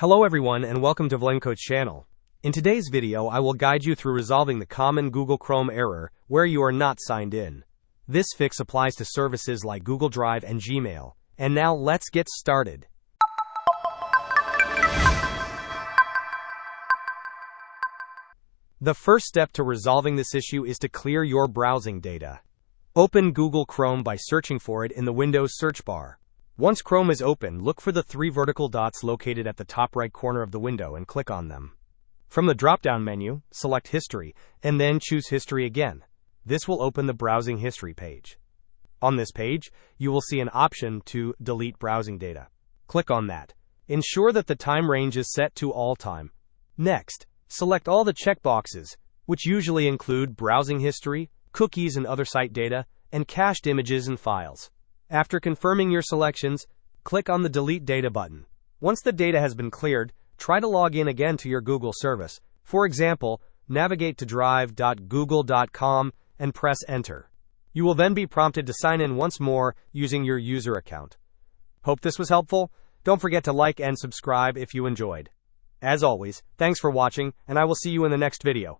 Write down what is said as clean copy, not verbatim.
Hello everyone and welcome to Vlenko's channel. In today's video I will guide you through resolving the common Google Chrome error where you are not signed in. This fix applies to services like Google Drive and Gmail. And now let's get started. The first step to resolving this issue is to clear your browsing data. Open Google Chrome by searching for it in the Windows search bar. Once Chrome is open, look for the three vertical dots located at the top right corner of the window and click on them. From the drop-down menu, select History, and then choose History again. This will open the Browsing History page. On this page, you will see an option to delete browsing data. Click on that. Ensure that the time range is set to all time. Next, select all the checkboxes, which usually include browsing history, cookies and other site data, and cached images and files. After confirming your selections, click on the Delete Data button. Once the data has been cleared, try to log in again to your Google service. For example, navigate to drive.google.com and press Enter. You will then be prompted to sign in once more using your user account. Hope this was helpful. Don't forget to like and subscribe if you enjoyed. As always, thanks for watching, and I will see you in the next video.